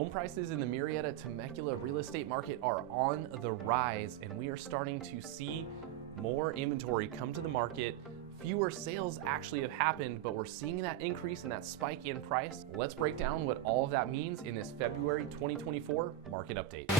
Home prices in the Murrieta Temecula real estate market are on the rise, and we are starting to see more inventory come to the market. Fewer sales actually have happened, but we're seeing that increase and that spike in price. Let's break down what all of that means in this February 2024 market update.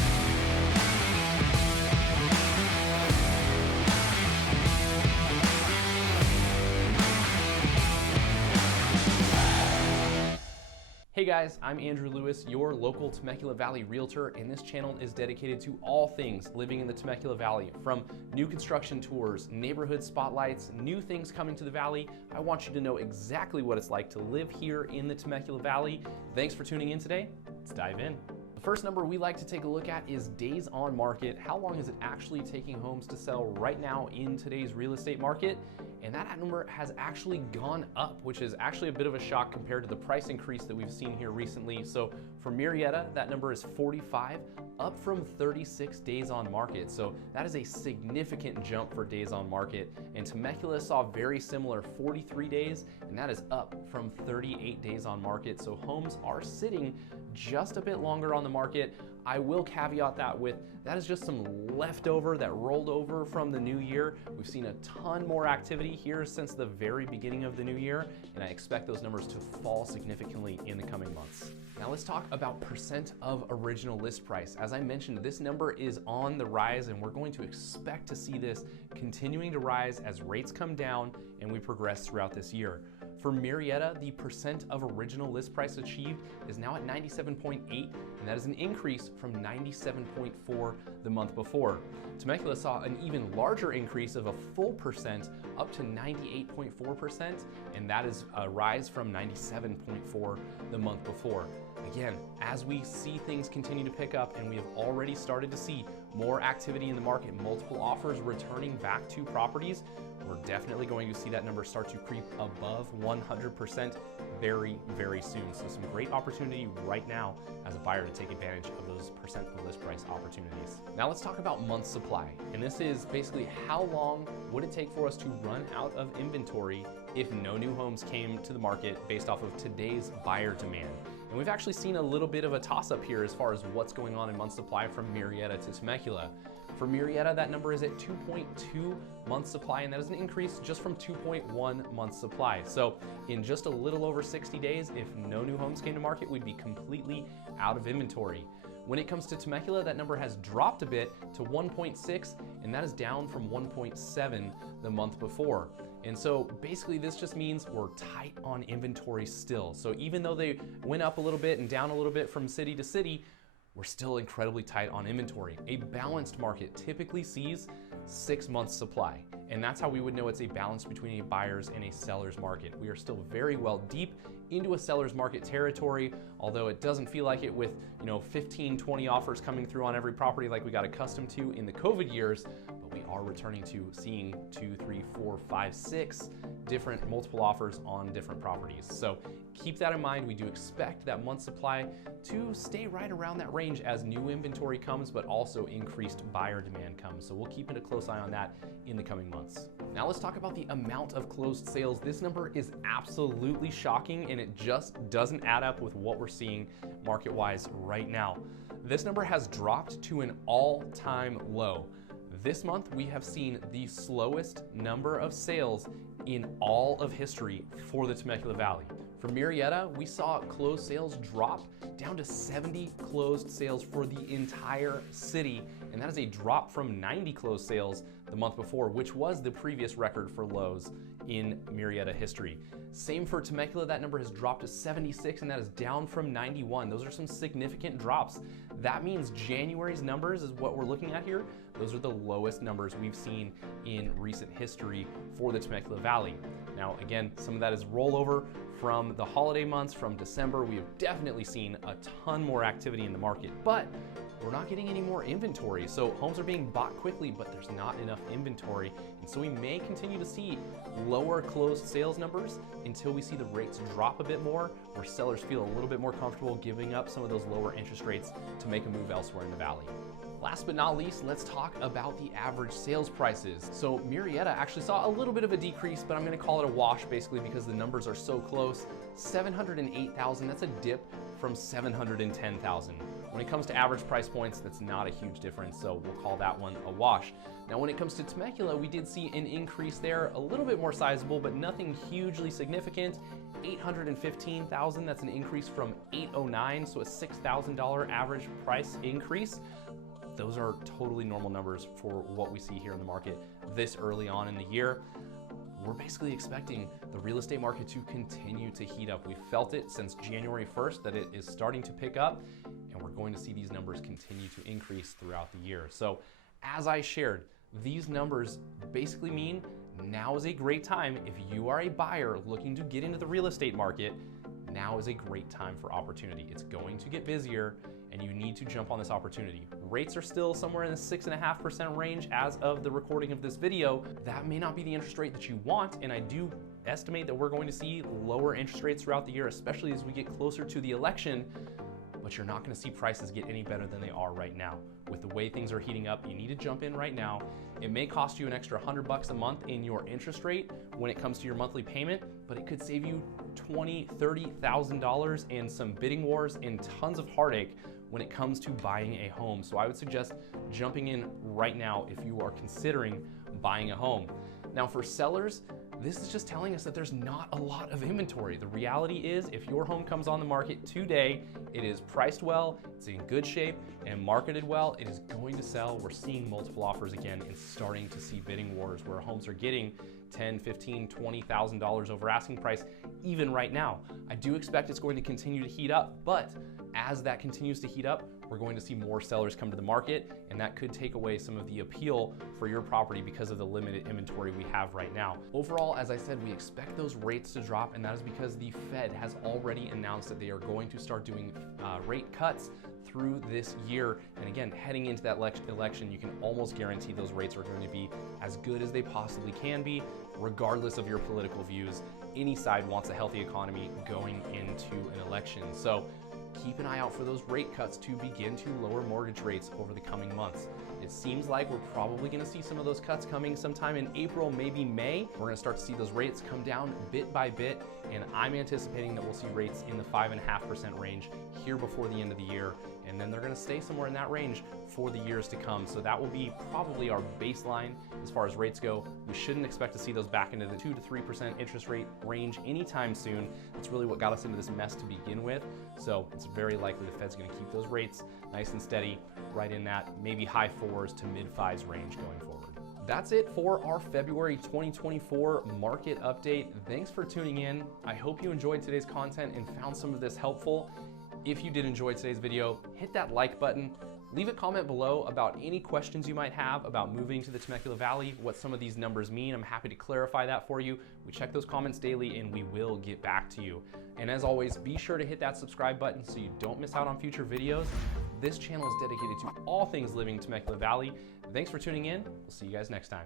Hey guys, I'm Andrew Lewis, your local Temecula Valley realtor, and this channel is dedicated to all things living in the Temecula Valley. From new construction tours, neighborhood spotlights, new things coming to the valley. I want you to know exactly what it's like to live here in the Temecula Valley. Thanks for tuning in today. Let's dive in. The first number we like to take a look at is days on market. How long is it actually taking homes to sell right now in today's real estate market? And that number has actually gone up, which is actually a bit of a shock compared to the price increase that we've seen here recently. So for Murrieta, that number is 45, up from 36 days on market. So that is a significant jump for days on market. And Temecula saw very similar 43 days, and that is up from 38 days on market. So homes are sitting just a bit longer on the market. I will caveat that with, that is just some leftover that rolled over from the new year. We've seen a ton more activity here since the very beginning of the new year, and I expect those numbers to fall significantly in the coming months. Now let's talk about percent of original list price. As I mentioned, this number is on the rise, and we're going to expect to see this continuing to rise as rates come down and we progress throughout this year. For Murrieta, the percent of original list price achieved is now at 97.8, and that is an increase from 97.4 the month before. Temecula saw an even larger increase of a full percent up to 98.4%, and that is a rise from 97.4 the month before. Again, as we see things continue to pick up, and we have already started to see more activity in the market, multiple offers returning back to properties, we're definitely going to see that number start to creep above 100% very, very soon. So some great opportunity right now as a buyer to take advantage of those percent of list price opportunities. Now let's talk about month supply. And this is basically how long would it take for us to run out of inventory if no new homes came to the market based off of today's buyer demand. And we've actually seen a little bit of a toss-up here as far as what's going on in month supply from Murrieta to Temecula. For Murrieta, that number is at 2.2 months supply, and that is an increase just from 2.1 months supply. So in just a little over 60 days, if no new homes came to market, we'd be completely out of inventory. When it comes to Temecula, that number has dropped a bit to 1.6, and that is down from 1.7 the month before. And so basically this just means we're tight on inventory still. So even though they went up a little bit and down a little bit from city to city, we're still incredibly tight on inventory. A balanced market typically sees 6 months supply, and that's how we would know it's a balance between a buyer's and a seller's market. We are still very well deep into a seller's market territory, although it doesn't feel like it with 15, 20 offers coming through on every property like we got accustomed to in the COVID years, but we are returning to seeing 2, 3, 4, 5, 6 different multiple offers on different properties. So keep that in mind. We do expect that month supply to stay right around that range as new inventory comes, but also increased buyer demand comes. So we'll keep a close eye on that in the coming months. Now let's talk about the amount of closed sales. This number is absolutely shocking, and it just doesn't add up with what we're seeing market-wise right now. This number has dropped to an all-time low. This month, we have seen the slowest number of sales in all of history for the Temecula Valley. For Murrieta, we saw closed sales drop down to 70 closed sales for the entire city, and that is a drop from 90 closed sales the month before, which was the previous record for lows in Murrieta history. Same for Temecula, that number has dropped to 76, and that is down from 91. Those are some significant drops. That means January's numbers is what we're looking at here. Those are the lowest numbers we've seen in recent history for the Temecula Valley. Now, again, some of that is rollover from the holiday months, from December. We have definitely seen a ton more activity in the market, but we're not getting any more inventory. So homes are being bought quickly, but there's not enough inventory. And so we may continue to see lower closed sales numbers until we see the rates drop a bit more, where sellers feel a little bit more comfortable giving up some of those lower interest rates to make a move elsewhere in the valley. Last but not least, let's talk about the average sales prices. So Murrieta actually saw a little bit of a decrease, but I'm gonna call it a wash basically because the numbers are so close. $708,000, that's a dip from $710,000. When it comes to average price points, that's not a huge difference, so we'll call that one a wash. Now, when it comes to Temecula, we did see an increase there, a little bit more sizable, but nothing hugely significant. $815,000, that's an increase from $809,000, so a $6,000 average price increase. Those are totally normal numbers for what we see here in the market this early on in the year. We're basically expecting the real estate market to continue to heat up. We've felt it since January 1st that it is starting to pick up, and we're going to see these numbers continue to increase throughout the year. So as I shared, these numbers basically mean now is a great time. If you are a buyer looking to get into the real estate market, now is a great time for opportunity. It's going to get busier, and you need to jump on this opportunity. Rates are still somewhere in the 6.5% range as of the recording of this video. That may not be the interest rate that you want, and I do estimate that we're going to see lower interest rates throughout the year, especially as we get closer to the election, but you're not gonna see prices get any better than they are right now. With the way things are heating up, you need to jump in right now. It may cost you an extra $100 a month in your interest rate when it comes to your monthly payment, but it could save you $20,000, $30,000 in some bidding wars and tons of heartache when it comes to buying a home. So I would suggest jumping in right now if you are considering buying a home. Now for sellers, this is just telling us that there's not a lot of inventory. The reality is if your home comes on the market today, it is priced well, it's in good shape, and marketed well, it is going to sell. We're seeing multiple offers again and starting to see bidding wars where homes are getting $10,000, $15,000, $20,000 over asking price even right now. I do expect it's going to continue to heat up, but as that continues to heat up, we're going to see more sellers come to the market, and that could take away some of the appeal for your property because of the limited inventory we have right now. Overall, as I said, we expect those rates to drop, and that is because the Fed has already announced that they are going to start doing rate cuts through this year. And again, heading into that election, you can almost guarantee those rates are going to be as good as they possibly can be, regardless of your political views. Any side wants a healthy economy going into an election. So keep an eye out for those rate cuts to begin to lower mortgage rates over the coming months. It seems like we're probably going to see some of those cuts coming sometime in April, maybe May. We're going to start to see those rates come down bit by bit, and I'm anticipating that we'll see rates in the 5.5% range here before the end of the year, and then they're going to stay somewhere in that range for the years to come. So that will be probably our baseline as far as rates go. We shouldn't expect to see those back into the 2 to 3% interest rate range anytime soon. That's really what got us into this mess to begin with. So it's very likely the Fed's going to keep those rates nice and steady right in that maybe high 4s to mid 5s range going forward. That's it for our February 2024 market update. Thanks for tuning in. I hope you enjoyed today's content and found some of this helpful. If you did enjoy today's video, hit that like button. Leave a comment below about any questions you might have about moving to the Temecula Valley, what some of these numbers mean. I'm happy to clarify that for you. We check those comments daily and we will get back to you. And as always, be sure to hit that subscribe button so you don't miss out on future videos. This channel is dedicated to all things living in Temecula Valley. Thanks for tuning in. We'll see you guys next time.